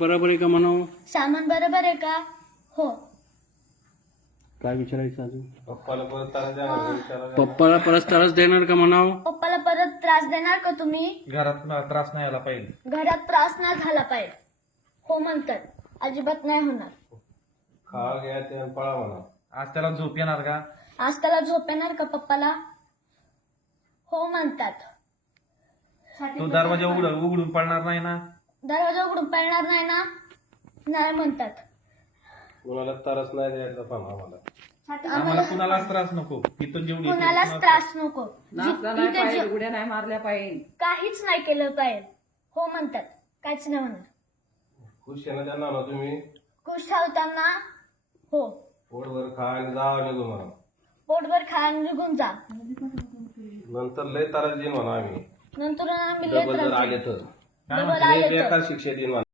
बरोबर आहे का म्हणावं? सामान बरोबर आहे का? हो. काय विचारायचं अजून? पप्पाला परत त्रास द्या ना, विचारा. पप्पाला परत त्रास देणार का म्हणावं? पप्पाला परत त्रास देणार का तुम्ही? घरात त्रास नाही आला पाहिजे. घरात त्रास नाही झाला पाहिजे. हो म्हणतात. अजिबात नाही होणार. खा घ्या ते आणि पळा म्हणा. आज त्याला झोप येणार का? आज त्याला झोप येणार का पप्पाला? हो म्हणतात. तो दरवाजा उघडून पडणार नाही ना? दरवाजा उघडून पडणार नाही ना? नाही म्हणतात. कुणाला त्रास नाही द्यायचा पण आम्हाला आम्हाला कुणालाच त्रास नको. तिथून जेवढी कुणालाच त्रास नको. उड्या नाही मारल्या पाहिजे. काहीच नाही केलं पाहिजे. हो म्हणतात. काहीच नाही होणार. खुश आहे ना त्यांना ना तुम्ही? खुश ठेवताना हो. पोटभर खा आणि जावा निघू म्हणा. पोटभर खा आणि निघून जा. नंतर लय त्रास देईन म्हणा आम्ही. नंतर आम्ही लय डबल त्रास जर आले देऊ. तर डबल आले तर बेकार शिक्षा देईन म्हणा.